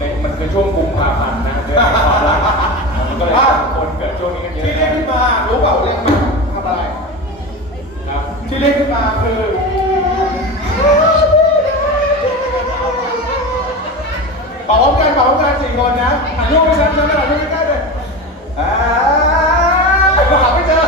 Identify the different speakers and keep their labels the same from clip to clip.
Speaker 1: ในมันคือช่วงกุมภาพันธ์นะเดือนแห่งความรักมันก็เลยคนเกิดช่วงนี้กันเยอะ
Speaker 2: ที่เรียกขึ้นมารู้เปล่าเรียกมาทำอะไร
Speaker 1: ครับ
Speaker 2: ที่เรียกขึ้นมาคือเป่าพร้อมกันเป่าพร้อมกันสี่คนนะถ่ายรูปไปฉันฉันถ่ายรูปใกล้ๆเลยอ่าหาไม่เจอ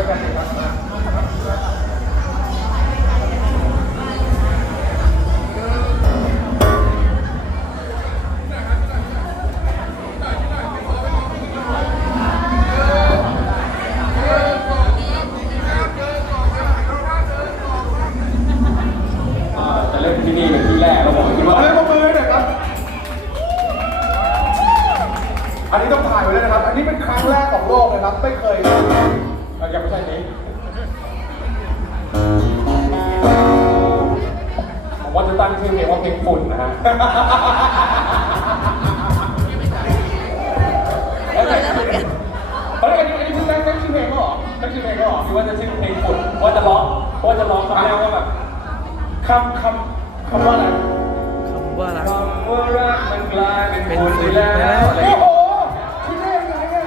Speaker 1: Pakai. คำว่า
Speaker 2: อะไร
Speaker 3: คำว่ารัก
Speaker 1: คำว่ารักมันกลายเป็น
Speaker 3: เป็น
Speaker 1: ฝุ่น
Speaker 3: ฝุ่
Speaker 1: ไป
Speaker 3: น
Speaker 1: แล้
Speaker 3: ไปแล้วว
Speaker 1: อะไร
Speaker 2: โอ้
Speaker 1: อย่าง
Speaker 2: โห
Speaker 1: เงี้ย
Speaker 2: คิดได้ยังไงอะ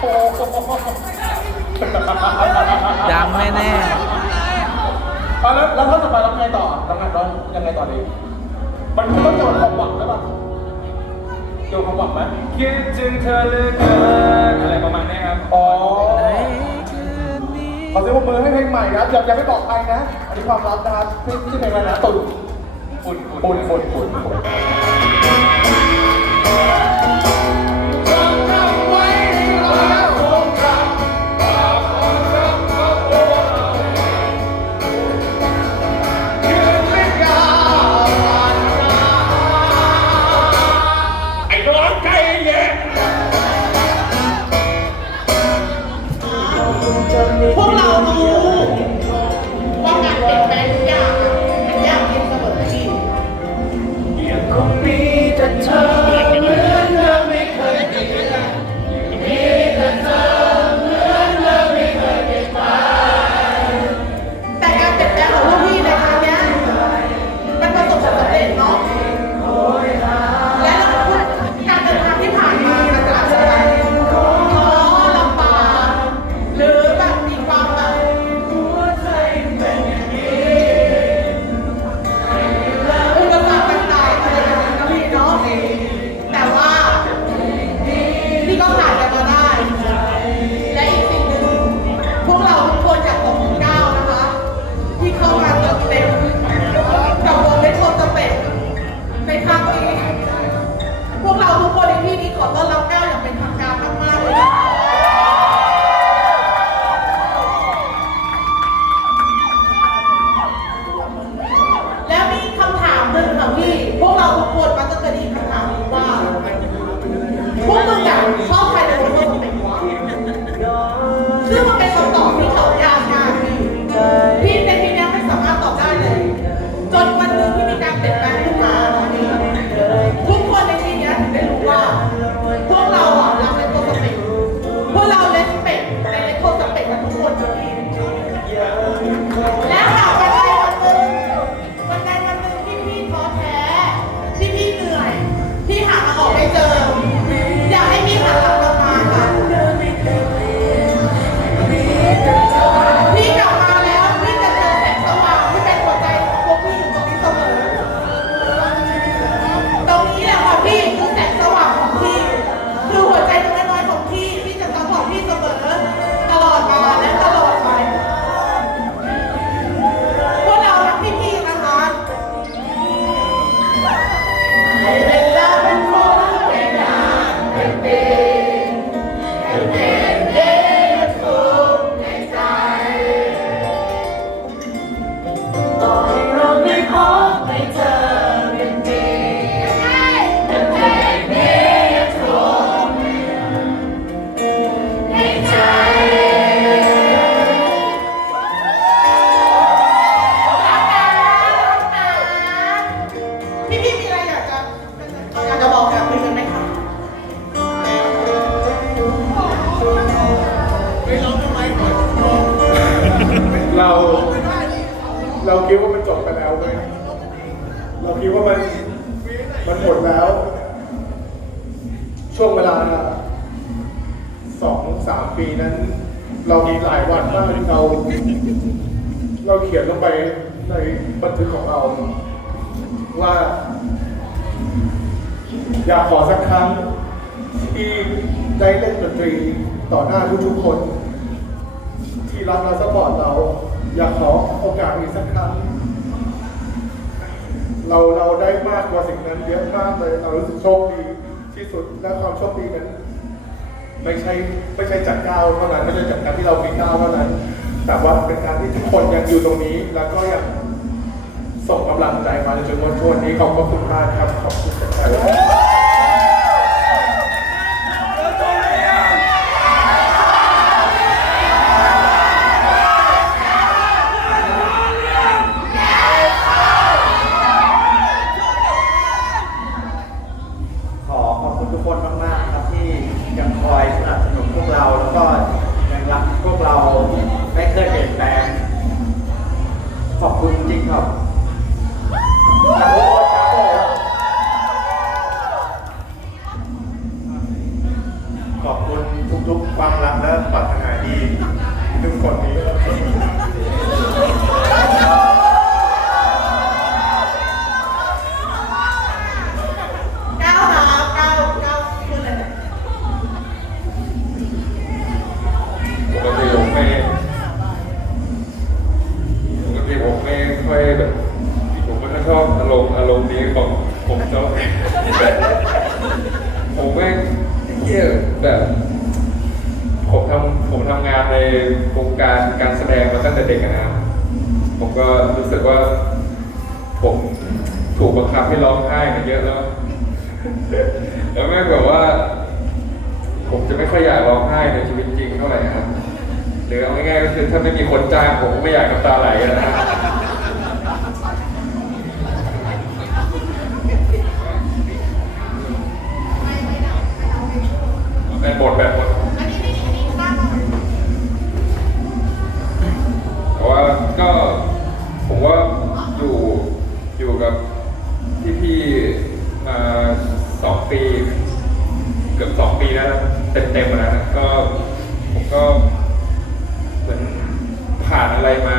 Speaker 2: โอ้โห
Speaker 3: ยังไม่แน่
Speaker 2: เอาแล้วแล้วถ้าต่อไปเราไงต่อเราไงเรายังไงต่อดีมันต้องเกี่ยวกับความหวังหรือเปล่าเกี่ยวกับความหวังไหม
Speaker 1: คิดถึงเธอเหลือเกินอะไรประมาณเนี้ยครับ
Speaker 2: อ๋อ
Speaker 3: ในคืนนี้
Speaker 2: ขอเสียงปรบมือให้เพลงใหม่นะครับอย่าอย่าไม่บอกใครนะ มีความลับนะครับที่ที่เพลงอะไรนะตุ่น
Speaker 1: ฝุ่นฝุ่น
Speaker 2: ฝุ่นปุ่นปุ่น เรา
Speaker 4: อยาก
Speaker 5: ขอโอกาสอีกสักครั้ง เราเราได้มากกว่าสิ่งนั้นเยอะมากเลย เรารู้สึกโชคดีที่สุดและความโชคดีนั้น ไม่ใช่ไม่ใช่จากก้าวเท่านั้นไม่ใช่จากการที่เรามีก้าวเท่านั้น แต่ว่าเป็นการที่ทุกคนยังอยู่ตรงนี้ แล้วก็ยังส่งกำลังใจมาจนถึงวันทุกวันนี้ขอบคุณมากครับขอบคุณครับ
Speaker 3: จะ
Speaker 6: ไม่ค่อยอยากร้องไห้ในชีวิตจริงเท่าไหร่ครับ หรือเอาง่ายๆก็คือถ้าไม่มีคนจ้างผมก็ไม่อยากน้ำตาไหลนะครับเป็นบทแบบบทแต่ว่าก็ผมว่าอยู่อยู่กับพี่ๆมาสองปี เกือบสองปีแล้วนะ เต็มๆแล้วนะก็ผมก็เหมือนผ่านอะไรมา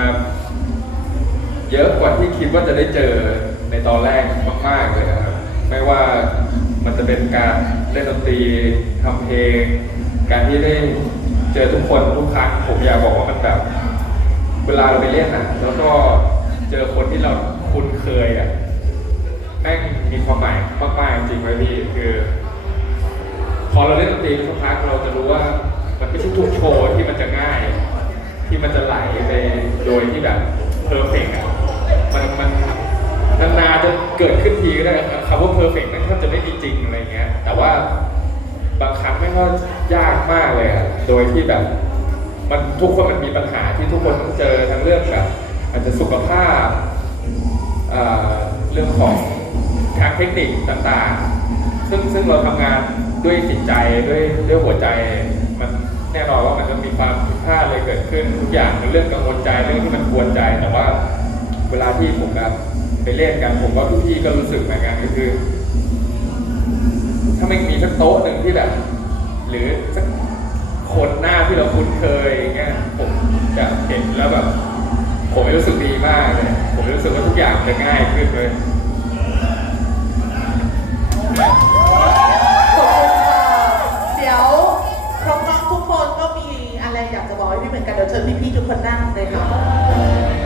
Speaker 6: เยอะกว่าที่คิดว่าจะได้เจอในตอนแรกมากๆเลยนะครับไม่ว่ามันจะเป็นการเล่นดนตรีทำเพลง การที่ได้เจอทุกคนทุกครั้งผมอยากบอกว่ามันแบบ เวลาเราไปเล่นอะ แล้วก็เจอคนที่เราคุ้นเคยอะแม่งมีความหมายมากๆจริงๆไว้พี่คือ พอเราเล่นดนตรีสักพักเราจะรู้ว่ามันไม่ใช่ทุกโชว์ที่มันจะง่าย ที่มันจะไหลไปโดยที่แบบเพอร์เฟกต์อะมันมันนานๆจะเกิดขึ้นทีก็ได้คำว่าเพอร์เฟกต์นั่นแทบจะไม่มีจริงอะไรเงี้ย แต่ว่าบางครั้งไม่ก็ยากมากเลยอะโดยที่แบบมันทุกคนมันมีปัญหาที่ทุกคนต้องเจอทั้งเรื่องแบบอาจจะสุขภาพเรื่องของทางเทคนิคต่างๆ ซึ่งซึ่งเราทำงานด้วยจิตใจด้วยด้วยหัวใจ มันแน่นอนว่ามันจะมีความผิดพลาดอะไรเกิดขึ้นทุกอย่างเป็นเรื่องกังวลใจเรื่องที่มันกวนใจ แต่ว่าเวลาที่ผมแบบไปเล่นกันผมว่าทุกพี่ก็รู้สึกเหมือนกันก็คือ ถ้าไม่มีสักโต๊ะหนึ่งที่แบบ หรือสักคนหน้าที่เราคุ้นเคยง่างเงี้ยผมจะเห็นแล้วแบบผมรู้สึกดีมากเลย ผมรู้สึกว่าทุกอย่างจะง่ายขึ้นเลย
Speaker 7: เหมือนกันเดี๋ยวเชิญพี่ๆทุกคนนั่งเลยค่ะ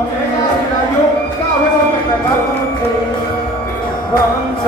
Speaker 5: คนโอเคก้าวทีละยุคก้าวให้มันเป็นแบบครับ
Speaker 3: ความจ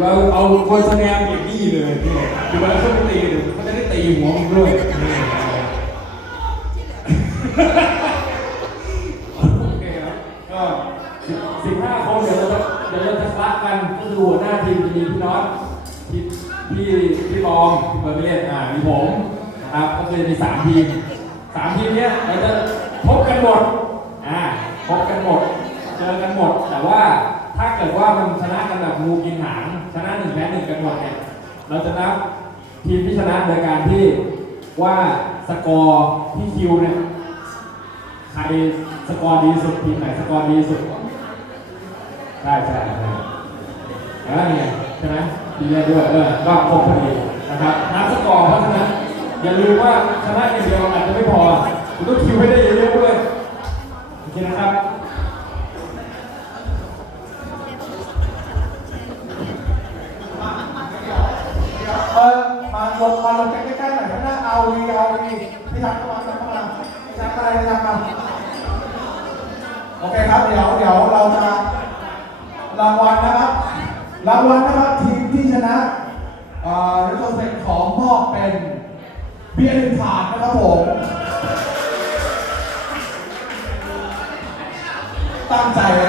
Speaker 2: เรา
Speaker 5: เอา
Speaker 2: โคน
Speaker 5: แส
Speaker 2: ดง
Speaker 5: อย่า
Speaker 1: งนี้เลยนี่เดี๋ยวมันก็ไปตีเดี๋ยวมันจะได้ตีหัวมึงด้วยโอเคครับก็สิบห้าคนเดี๋ยวเราจะเดี๋ยวเราจะสละกันก็คือหัวหน้าทีมจะมีพี่น็อตพี่พี่พี่บอมพี่เบอร์เบสอ่ามีผมนะครับก็คือมีสามทีมสามทีมเนี้ยเราจะพบกันหมดอ่าพบกันหมด เจอกันหมด แต่ว่าถ้าเกิดว่ามันชนะกันแบบงูกินหางชนะหนึ่งแพ้หนึ่งกันหมดเนี่ยเราจะนับทีมที่ชนะโดยการ ที่ว่าสกอร์ที่คิวเนี่ยใครสกอร์ดีสุดทีมไหนสกอร์ดีสุดใช่ใช่ใช่แล้วไงใช่ไหมดีเลยด้วยเออก็ครบพอดีนะครับนับสกอร์เพราะฉะนั้นอย่าลืมว่าชนะอย่างเดียวอาจจะไม่พอคุณต้องคิวให้ได้เยอะๆด้วยโอเคนะครับ
Speaker 2: เออมาลงมาลงใกล้ๆหน่อยข้างหน้า เอาวีเอาวีพี่ทักเข้ามาทักเข้ามาพี่ทักอะไรพี่ทักมาโอเคครับเดี๋ยวเดี๋ยวเราจะรางวัลนะครับรางวัลนะครับทีมที่ชนะเอ่อริโซเซนของมอบเป็นเบียร์หนึ่งถาดนะครับผมตั้งใจเลย